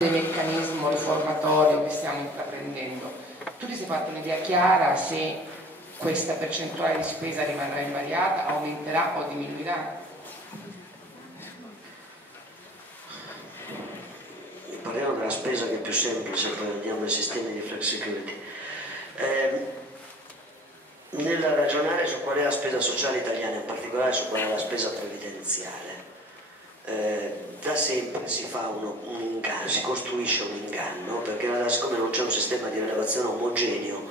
del meccanismo riformatorio che stiamo intraprendendo. Tu ti sei fatto un'idea chiara se questa percentuale di spesa rimarrà invariata, aumenterà o diminuirà? Parliamo della spesa che è più semplice, poi andiamo ai sistemi di flexicurity. Nel ragionare su qual è la spesa sociale italiana, in particolare su qual è la spesa previdenziale, da sempre si fa un inganno, si costruisce un inganno, perché siccome non c'è un sistema di rilevazione omogeneo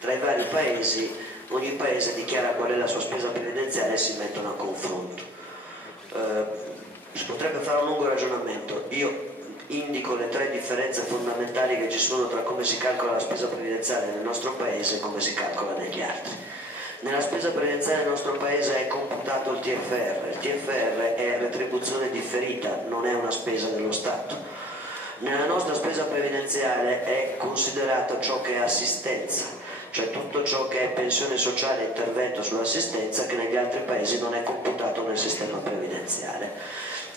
tra i vari paesi, ogni paese dichiara qual è la sua spesa previdenziale e si mettono a confronto. Si potrebbe fare un lungo ragionamento. Io indico le tre differenze fondamentali che ci sono tra come si calcola la spesa previdenziale nel nostro paese e come si calcola negli altri. Nella spesa previdenziale del nostro paese è computato il TFR è retribuzione differita, non è una spesa dello Stato. Nella nostra spesa previdenziale è considerato ciò che è assistenza, cioè tutto ciò che è pensione sociale e intervento sull'assistenza, che negli altri paesi non è computato nel sistema previdenziale.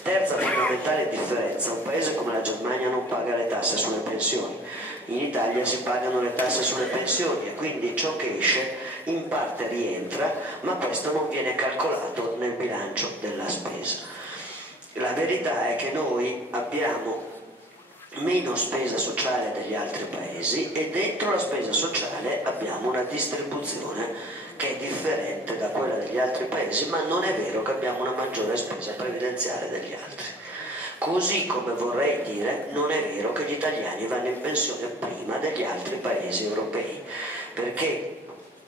Terza fondamentale differenza: un paese come la Germania non paga le tasse sulle pensioni, in Italia si pagano le tasse sulle pensioni e quindi ciò che esce in parte rientra, ma questo non viene calcolato nel bilancio della spesa. La verità è che noi abbiamo meno spesa sociale degli altri paesi e dentro la spesa sociale abbiamo una distribuzione che è differente da quella degli altri paesi, ma non è vero che abbiamo una maggiore spesa previdenziale degli altri. Così come vorrei dire, non è vero che gli italiani vanno in pensione prima degli altri paesi europei, perché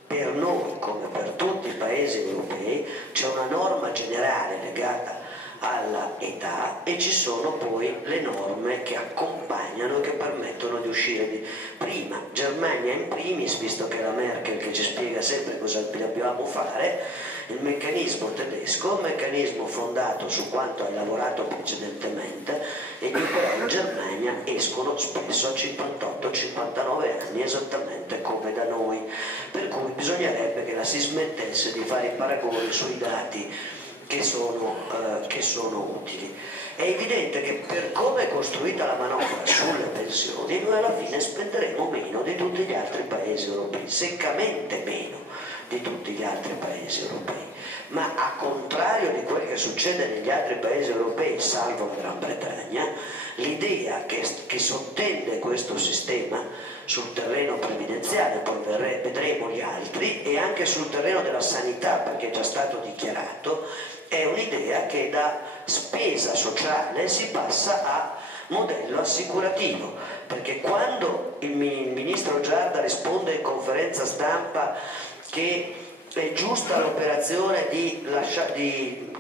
per noi, come per tutti i paesi europei, c'è una norma generale legata alla età e ci sono poi le norme che accompagnano e che permettono di uscire prima. Germania in primis, visto che è la Merkel che ci spiega sempre cosa dobbiamo fare, il meccanismo tedesco, un meccanismo fondato su quanto hai lavorato precedentemente, e gli operai in Germania escono spesso a 58-59 anni, esattamente come da noi, per cui bisognerebbe che la si smettesse di fare i paragoni sui dati che sono utili. È evidente che per come è costruita la manovra sulle pensioni, noi alla fine spenderemo meno di tutti gli altri paesi europei, seccamente meno di tutti gli altri paesi europei, ma a contrario di quel che succede negli altri paesi europei, salvo la Gran Bretagna, l'idea che sottende questo sistema sul terreno previdenziale, poi vedremo gli altri, e anche sul terreno della sanità, perché è già stato dichiarato, è un'idea che da spesa sociale si passa a modello assicurativo, perché quando il ministro Giarda risponde in conferenza stampa che è giusta l'operazione di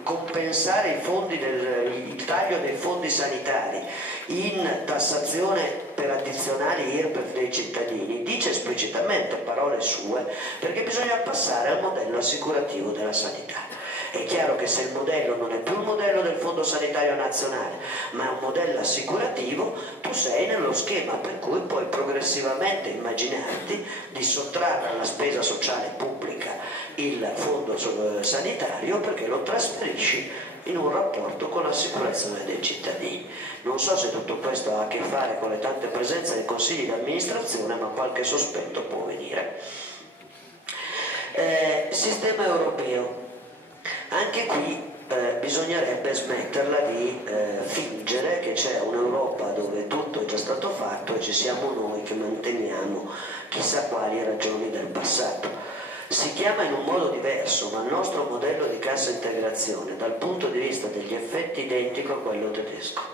compensare il taglio dei fondi sanitari in tassazione per addizionali IRPEF dei cittadini, dice esplicitamente, parole sue, perché bisogna passare al modello assicurativo della sanità. È chiaro che se il modello non è più il modello del Fondo Sanitario Nazionale, ma è un modello assicurativo, tu sei nello schema per cui puoi progressivamente immaginarti di sottrarre alla spesa sociale pubblica il fondo sanitario, perché lo trasferisci in un rapporto con l'assicurazione dei cittadini. Non so se tutto questo ha a che fare con le tante presenze nei consigli di amministrazione, ma qualche sospetto può venire. Sistema europeo. Anche qui bisognerebbe smetterla di fingere che c'è un'Europa dove tutto è già stato fatto e ci siamo noi che manteniamo chissà quali ragioni del passato. Si chiama in un modo diverso, ma il nostro modello di cassa integrazione dal punto di vista degli effetti è identico a quello tedesco.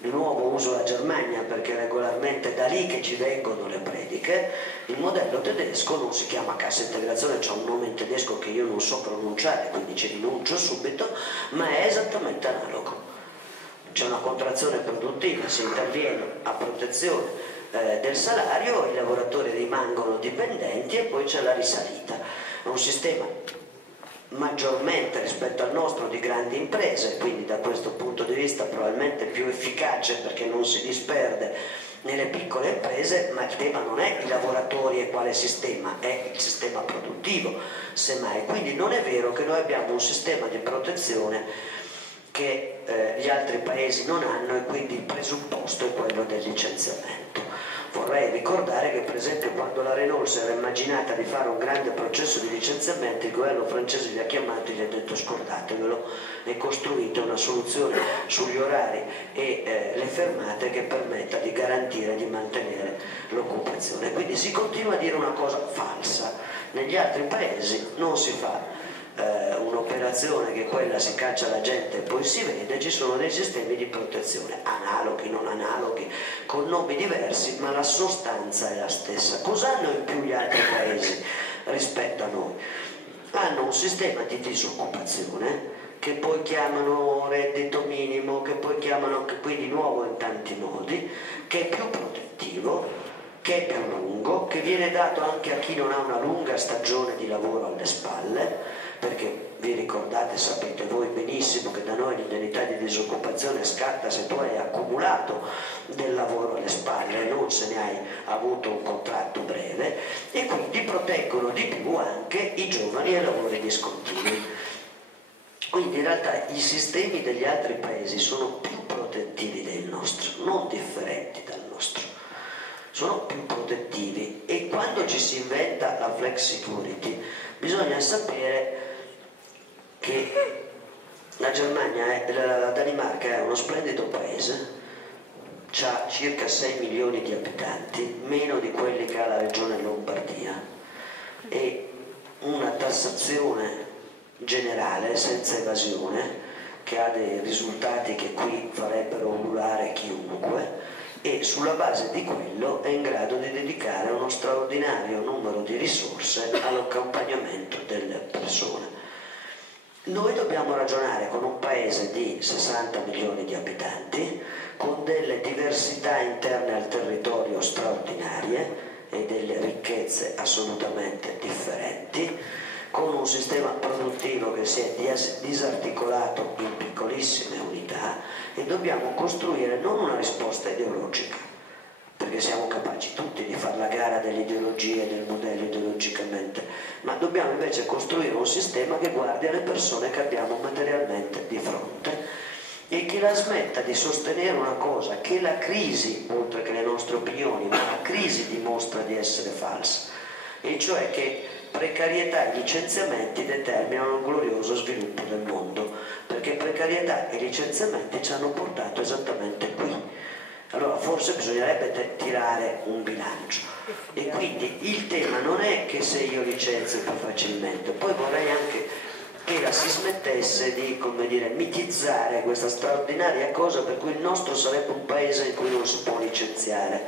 Di nuovo uso la Germania perché regolarmente è da lì che ci vengono le prediche. Il modello tedesco non si chiama cassa integrazione, c'è un nome in tedesco che io non so pronunciare, quindi ci rinuncio subito, ma è esattamente analogo. C'è una contrazione produttiva, si interviene a protezione del salario, i lavoratori rimangono dipendenti e poi c'è la risalita. È un sistema maggiormente rispetto al nostro di grandi imprese, quindi da questo punto di vista probabilmente più efficace perché non si disperde nelle piccole imprese, ma il tema non è i lavoratori e quale sistema, è il sistema produttivo, semmai. Quindi non è vero che noi abbiamo un sistema di protezione che gli altri paesi non hanno, e quindi il presupposto è quello del licenziamento. Vorrei ricordare che per esempio quando la Renault si era immaginata di fare un grande processo di licenziamento, il governo francese li ha chiamati e gli ha detto scordatevelo, e costruite una soluzione sugli orari e le fermate che permetta di garantire e di mantenere l'occupazione. Quindi si continua a dire una cosa falsa: negli altri paesi non si fa un'operazione che quella si caccia la gente e poi si vede, ci sono dei sistemi di protezione analoghi, non analoghi, con nomi diversi, ma la sostanza è la stessa. Cosa hanno in più gli altri paesi rispetto a noi? Hanno un sistema di disoccupazione che poi chiamano reddito minimo, che poi chiamano quindi nuovo in tanti modi, che è più protettivo, che è più lungo, che viene dato anche a chi non ha una lunga stagione di lavoro alle spalle, perché vi ricordate, sapete voi benissimo che da noi l'indennità di disoccupazione scatta se tu hai accumulato del lavoro alle spalle e non se ne hai avuto un contratto breve, e quindi proteggono di più anche i giovani e i lavori discontinui. Quindi in realtà i sistemi degli altri paesi sono più protettivi del nostro, non differenti dal nostro, sono più protettivi. E quando ci si inventa la flex security bisogna sapere che la Danimarca è uno splendido paese, ha circa 6 milioni di abitanti, meno di quelli che ha la regione Lombardia, e una tassazione generale senza evasione che ha dei risultati che qui farebbero ululare chiunque, e sulla base di quello è in grado di dedicare uno straordinario numero di risorse all'accompagnamento delle persone. Noi dobbiamo ragionare con un paese di 60 milioni di abitanti, con delle diversità interne al territorio straordinarie e delle ricchezze assolutamente differenti, con un sistema produttivo che si è disarticolato in piccolissime unità, e dobbiamo costruire non una risposta ideologica, perché siamo capaci tutti di fare la gara delle ideologie e del modello ideologicamente, ma dobbiamo invece costruire un sistema che guardi alle persone che abbiamo materialmente di fronte e che la smetta di sostenere una cosa che la crisi, oltre che le nostre opinioni, ma la crisi dimostra di essere falsa, e cioè che precarietà e licenziamenti determinano un glorioso sviluppo del mondo, perché precarietà e licenziamenti ci hanno portato esattamente qui. Allora forse bisognerebbe tirare un bilancio, e quindi il tema non è che se io licenzio più facilmente, poi vorrei anche che si smettesse di, come dire, mitizzare questa straordinaria cosa per cui il nostro sarebbe un paese in cui non si può licenziare.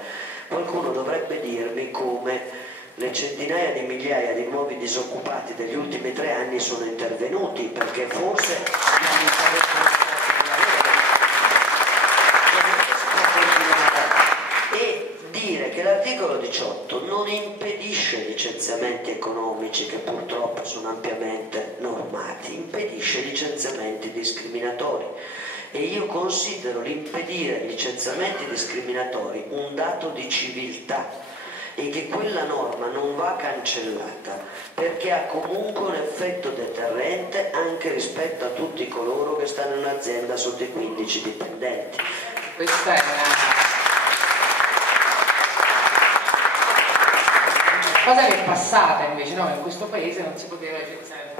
Qualcuno dovrebbe dirmi come le centinaia di migliaia di nuovi disoccupati degli ultimi 3 anni sono intervenuti, perché forse e dire che l'articolo 18 non impedisce licenziamenti economici, che purtroppo sono ampiamente normati, impedisce licenziamenti discriminatori, e io considero l'impedire licenziamenti discriminatori un dato di civiltà, e che quella norma non va cancellata, perché ha comunque un effetto deterrente anche rispetto a tutti coloro che stanno in un'azienda sotto i 15 dipendenti. Questa è una cosa che è passata invece, no? In questo paese non si poteva licenziare.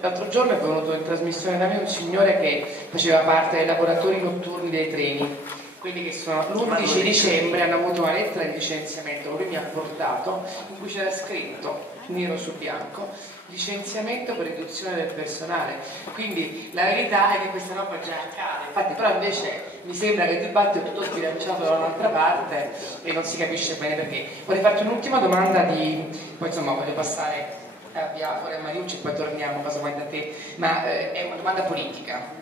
L'altro giorno è venuto in trasmissione da me un signore che faceva parte dei lavoratori notturni dei treni, quelli che sono l'11 dicembre hanno avuto una lettera di licenziamento, lui mi ha portato, in cui c'era scritto nero su bianco licenziamento per riduzione del personale. Quindi la verità è che questa roba già accade, infatti, però invece mi sembra che il dibattito è tutto sbilanciato da un'altra parte e non si capisce bene perché. Vorrei farti un'ultima domanda poi insomma voglio passare via fuori a Mariucci e poi torniamo casomai da te, ma è una domanda politica.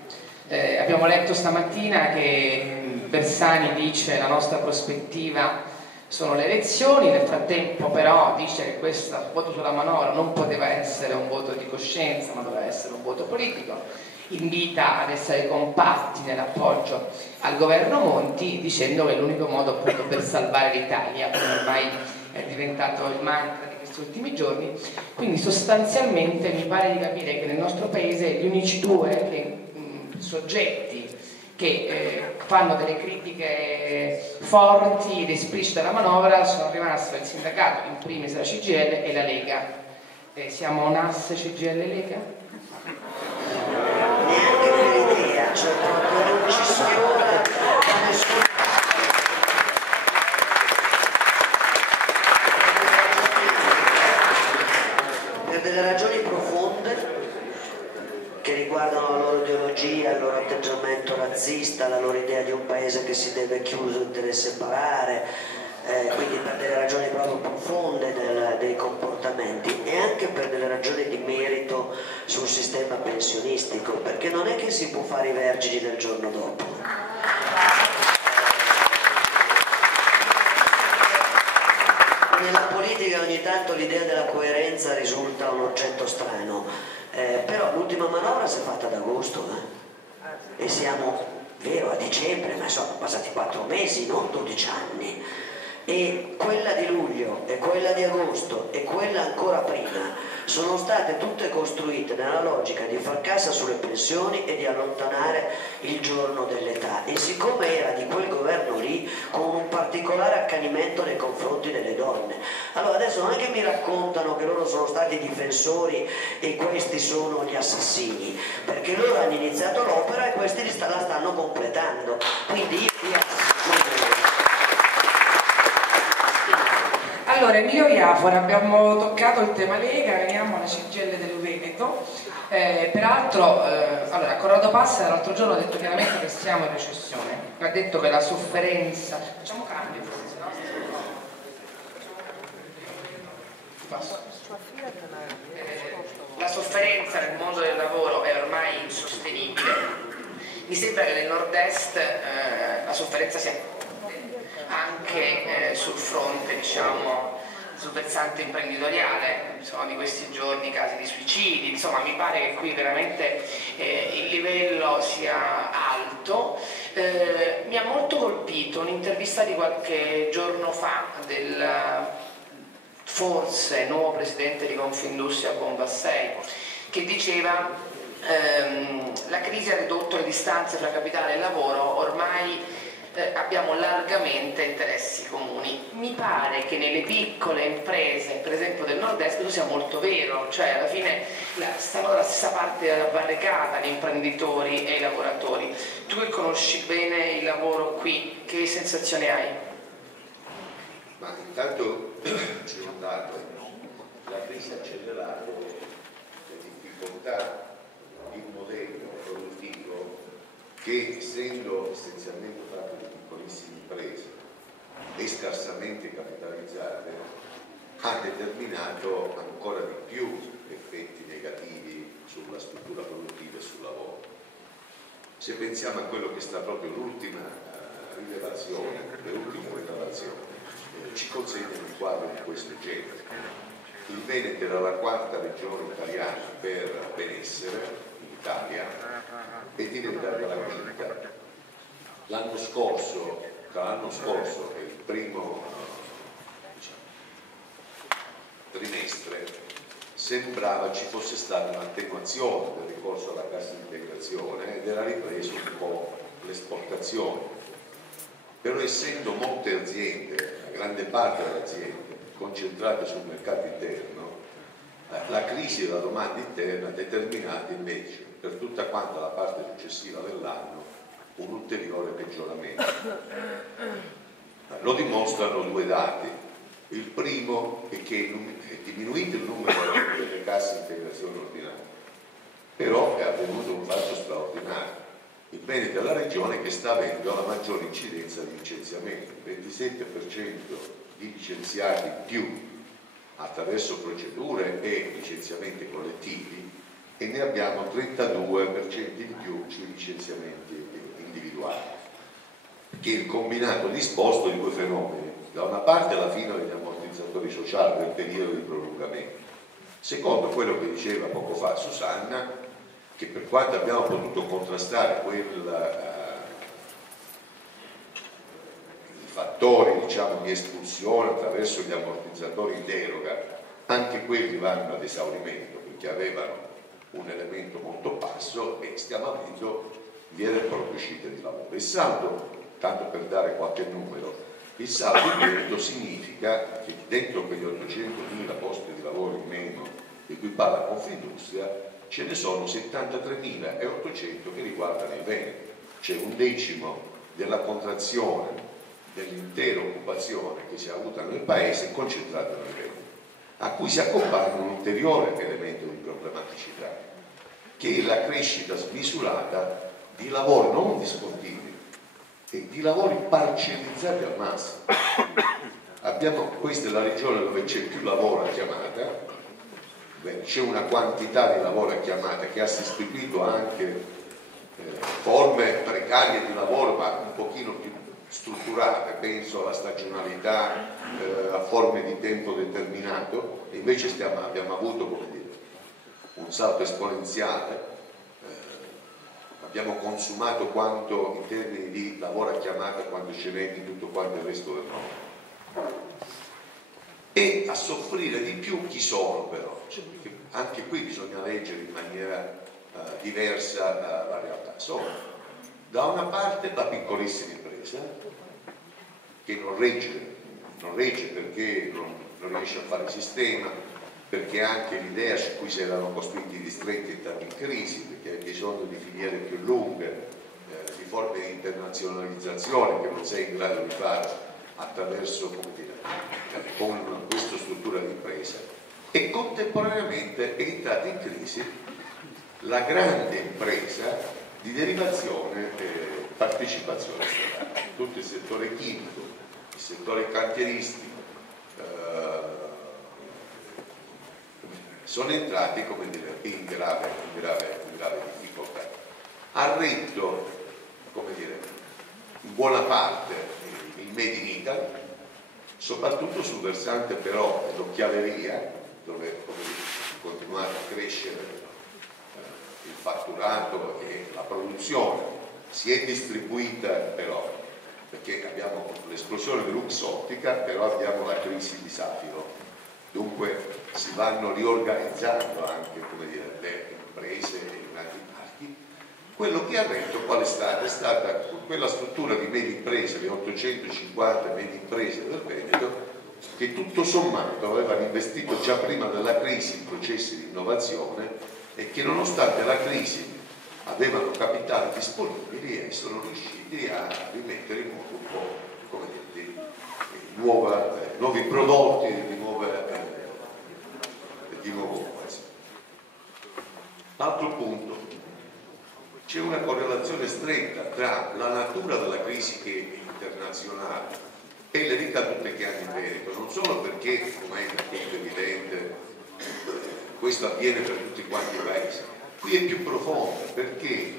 Abbiamo letto stamattina che Bersani dice la nostra prospettiva sono le elezioni, nel frattempo però dice che questo voto sulla manovra non poteva essere un voto di coscienza ma doveva essere un voto politico, invita ad essere compatti nell'appoggio al governo Monti dicendo che è l'unico modo appunto per salvare l'Italia, come ormai è diventato il mantra di questi ultimi giorni. Quindi sostanzialmente mi pare di capire che nel nostro paese gli unici due che soggetti che fanno delle critiche forti ed esplicite alla manovra sono rimasti il sindacato, in primis la CGIL e la Lega. Siamo NAS, CGIL, Lega? Neanche per idea, cioè proprio non ci sfiora da nessuno. Per delle ragioni profonde che riguardano la loro ideologia, il loro atteggiamento razzista, la loro idea di un paese che si deve chiuso e deve separare, quindi per delle ragioni proprio profonde dei comportamenti e anche per delle ragioni di merito sul sistema pensionistico, perché non è che si può fare i vergini del giorno dopo. Nella politica ogni tanto l'idea della coerenza risulta un oggetto strano. Però l'ultima manovra si è fatta ad agosto e siamo, vero, a dicembre, ma sono passati 4 mesi, non 12 anni, e quella di luglio e quella di agosto e quella ancora prima sono state tutte costruite nella logica di far cassa sulle pensioni e di allontanare il giorno dell'età, e siccome era di quel governo lì con un particolare accanimento nei confronti delle donne, allora adesso non è che mi raccontano che loro sono stati difensori e questi sono gli assassini, perché loro hanno iniziato l'opera e questi la stanno completando, quindi io vi assicuro. Allora, Emilio Iafora, abbiamo toccato il tema Lega, veniamo alla CGIL del Veneto. Peraltro, allora, Corrado Passera l'altro giorno ha detto chiaramente che siamo in recessione, ha detto che la sofferenza... Facciamo cambio forse, no? La sofferenza nel mondo del lavoro è ormai insostenibile. Mi sembra che nel nord-est la sofferenza sia anche sul fronte, diciamo, sul versante imprenditoriale. Sono di questi giorni casi di suicidi, insomma mi pare che qui veramente il livello sia alto. Mi ha molto colpito un'intervista di qualche giorno fa del forse nuovo presidente di Confindustria Bonbassei, che diceva la crisi ha ridotto le distanze tra capitale e lavoro, ormai abbiamo largamente interessi comuni. Mi pare che nelle piccole imprese, per esempio del nord-est, questo sia molto vero, cioè alla fine stanno dalla stessa parte della barricata gli imprenditori e i lavoratori. Tu che conosci bene il lavoro qui, che sensazione hai? Ma intanto c'è un dato, la crisi ha accelerato le difficoltà di un modello produttivo che, essendo essenzialmente fatto di piccolissime imprese e scarsamente capitalizzate, ha determinato ancora di più effetti negativi sulla struttura produttiva e sul lavoro. Se pensiamo a quello che sta proprio l'ultima rilevazione, le ultime rilevazioni, ci consegnano un quadro di questo genere. Il Veneto era la 4ª regione italiana per benessere in Italia, è diventata la 5ª. L'anno scorso, che è il primo trimestre, sembrava ci fosse stata un'attenuazione del ricorso alla cassa integrazione ed era ripreso un po' l'esportazione. Però essendo molte aziende, la grande parte delle aziende, concentrate sul mercato interno, la crisi della domanda interna ha determinato invece per tutta quanta la parte successiva dell'anno un ulteriore peggioramento. Lo dimostrano 2 dati. Il primo è che è diminuito il numero delle casse di integrazione ordinaria, però è avvenuto un fatto straordinario. Il Veneto è la regione che sta avendo la maggiore incidenza di licenziamenti, il 27% di licenziati in più attraverso procedure e licenziamenti collettivi, e ne abbiamo 32% in più sui licenziamenti individuali, che è il combinato disposto di 2 fenomeni: da una parte la fine degli ammortizzatori sociali del periodo di prolungamento, secondo quello che diceva poco fa Susanna, che per quanto abbiamo potuto contrastare i fattori, diciamo, di espulsione attraverso gli ammortizzatori in deroga, anche quelli vanno ad esaurimento perché avevano un elemento molto basso, e stiamo avendo vere e proprie uscite di lavoro. Il saldo, tanto per dare qualche numero, il saldo in Veneto significa che dentro quegli 800.000 posti di lavoro in meno di cui parla Confindustria ce ne sono 73.800 che riguardano il Veneto, cioè 1/10 della contrazione dell'intera occupazione che si è avuta nel paese concentrata nel Veneto, a cui si accompagna un ulteriore elemento di problematicità, che è la crescita smisurata di lavori non discontinui e di lavori parcellizzati al massimo. Questa è la regione dove c'è più lavoro a chiamata, c'è una quantità di lavoro a chiamata che ha sostituito anche forme precarie di lavoro, ma un pochino più strutturate, penso alla stagionalità, a forme di tempo determinato, e invece abbiamo avuto, come dire, un salto esponenziale, abbiamo consumato quanto in termini di lavoro a chiamata quando scenetti tutto quanto il resto del mondo. E a soffrire di più chi sono però, perché anche qui bisogna leggere in maniera diversa la realtà. Sono da una parte la piccolissima impresa che non regge perché non riesce a fare sistema, perché anche l'idea su cui si erano costruiti i distretti è entrata in crisi, perché ha bisogno di filiere più lunghe, di forme di internazionalizzazione che non sei in grado di fare attraverso, come dire, con questa struttura di impresa, e contemporaneamente è entrata in crisi la grande impresa di derivazione e partecipazione statale, tutto il settore chimico, il settore cantieristico, sono entrati, come dire, in grave difficoltà. Ha retto, come dire, in buona parte il Made in Italy, soprattutto sul versante però dell'occhialeria, dove continuare a crescere il fatturato e la produzione. Si è distribuita però, perché abbiamo l'esplosione dell'Uxottica, però abbiamo la crisi di Safilo, dunque si vanno riorganizzando anche, come dire, le imprese e i grandi parchi. Quello che ha retto qual è stata? È stata quella struttura di medie imprese, le 850 medie imprese del Veneto, che tutto sommato avevano investito già prima della crisi in processi di innovazione e che nonostante la crisi avevano capitali disponibili e sono riusciti a rimettere in moto un po', come dire, nuovi prodotti di nuovo quasi. Altro punto, c'è una correlazione stretta tra la natura della crisi che è internazionale e le ricadute che hanno in Veneto, non solo perché, come è tutto evidente, questo avviene per tutti quanti i paesi, qui è più profondo perché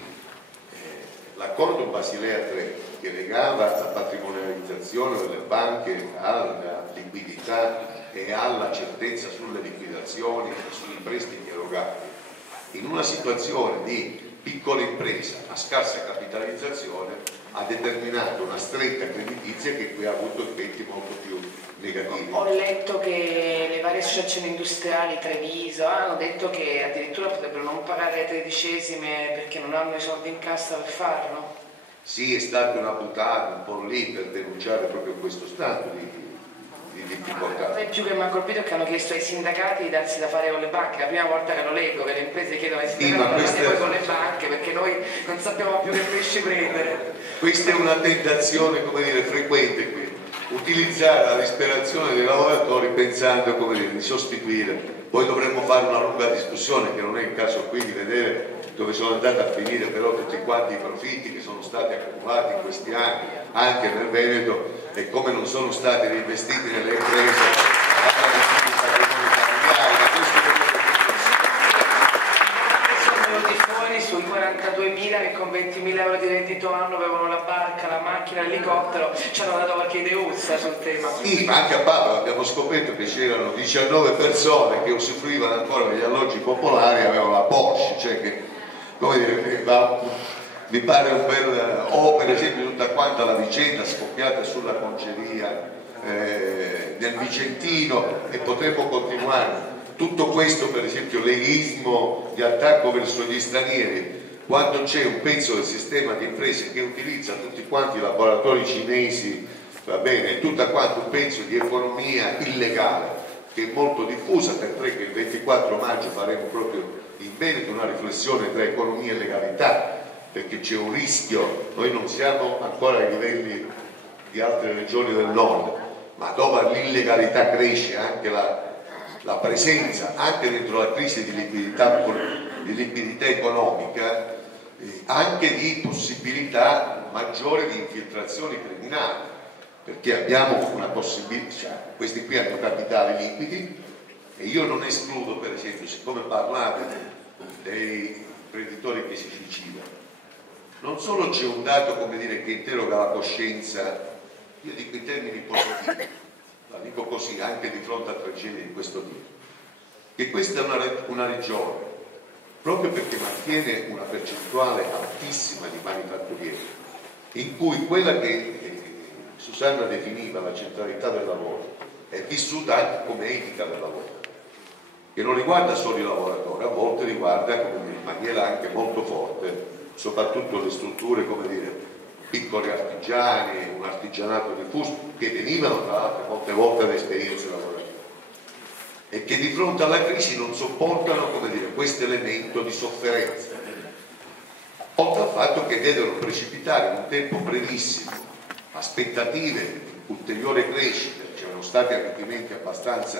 l'accordo Basilea 3 che legava la patrimonializzazione delle banche alla liquidità e alla certezza sulle liquidazioni e sui prestiti erogati in una situazione di piccola impresa a scarsa capitalizzazione ha determinato una stretta creditizia che qui ha avuto effetti molto più negativi. Ho letto che le varie associazioni industriali, Treviso, hanno detto che addirittura potrebbero non pagare le 13esime perché non hanno i soldi in cassa per farlo. Sì, è stata una buttata un po' lì per denunciare proprio questo stato di difficoltà. La cosa più che mi ha colpito è che hanno chiesto ai sindacati di darsi da fare con le banche. La prima volta che lo leggo, che le imprese chiedono ai sindacati di fare poi con le banche perché noi non sappiamo più che pesci prendere. Questa è una tentazione, come dire, frequente qui, utilizzare la disperazione dei lavoratori pensando, come dire, di sostituire. Poi dovremmo fare una lunga discussione che non è il caso qui di vedere dove sono andati a finire però tutti quanti i profitti che sono stati accumulati in questi anni anche nel Veneto e come non sono stati reinvestiti nelle imprese sui 42.000 che con 20.000 euro di reddito anno avevano la barca, la macchina, l'elicottero, ci hanno dato qualche ideuzza sul tema. Sì, ma anche a Padova abbiamo scoperto che c'erano 19 persone che usufruivano ancora degli alloggi popolari e avevano la Porsche, cioè che, come dire, mi pare un bel... o per esempio tutta quanta la vicenda scoppiata sulla conceria nel Vicentino e potremmo continuare. Tutto questo, per esempio, leghismo di attacco verso gli stranieri, quando c'è un pezzo del sistema di imprese che utilizza tutti quanti i laboratori cinesi, va bene, tutta quanto un pezzo di economia illegale che è molto diffusa, tant'è che il 24 maggio faremo proprio in Veneto una riflessione tra economia e legalità, perché c'è un rischio, noi non siamo ancora ai livelli di altre regioni del nord, ma dove l'illegalità cresce, anche la presenza, anche dentro la crisi di liquidità economica, anche di possibilità maggiore di infiltrazioni criminali, perché abbiamo una possibilità, questi qui hanno capitali liquidi, e io non escludo, per esempio, siccome parlate dei imprenditori che si suicidano, non solo c'è un dato, come dire, che interroga la coscienza, io dico in termini positivi, la dico così, anche di fronte a tragedie di questo tipo, che questa è una regione, proprio perché mantiene una percentuale altissima di manifatturieri, in cui quella che Susanna definiva la centralità del lavoro è vissuta anche come etica del lavoro, che non riguarda solo i lavoratori, a volte riguarda, come dire, in maniera anche molto forte, soprattutto le strutture, come dire, piccoli artigiani, un artigianato diffuso, che venivano tra l'altro molte volte da esperienze lavorative e che di fronte alla crisi non sopportano, come dire, questo elemento di sofferenza, oltre al fatto che vedono precipitare in un tempo brevissimo aspettative di ulteriore crescita, c'erano stati arricchimenti abbastanza